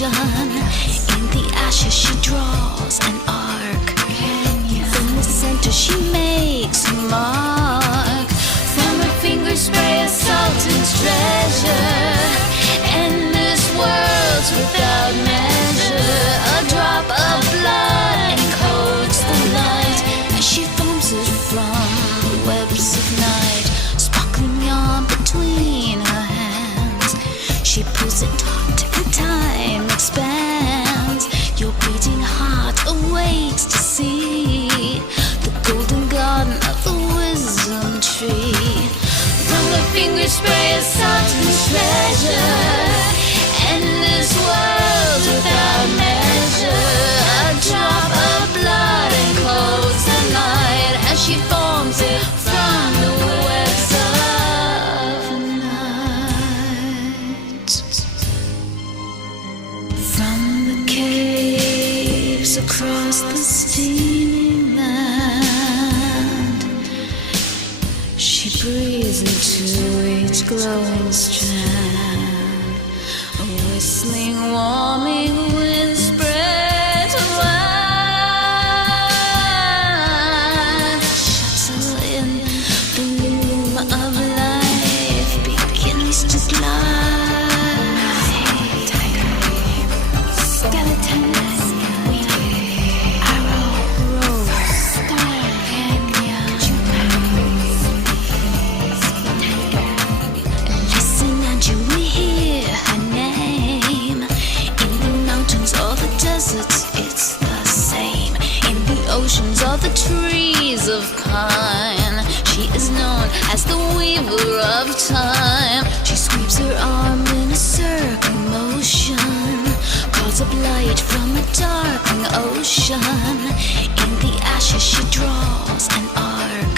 motion. In the ashes she draws an arc. In the center she makes a mark. From her fingers spray a sultan's treasure. Endless worlds without measure. A drop of blood encodes the light as she forms it from the webs of night. Sparkling yarn between her hands, she pulls it taut and time expands. Your beating heart awaits to see the golden garden of the wisdom tree. From her fingers spray a sultan's treasure. Endless worlds without measure. A drop of blood encodes the night as she forms it from the webs of night. From the caves across the steaming land, she breathes into each glowing strand. A whistling, warming wind spreads wide. Shuttle in the loom of life begins to glide. Skeleton, arrow, rose, star, listen and you will hear her name. In the mountains or the deserts, it's the same. In the oceans or the trees of pine, she is known as the weaver of time. She sweeps her arm in a circling motion, calls up light from a darkening ocean. In the ashes she draws an arc.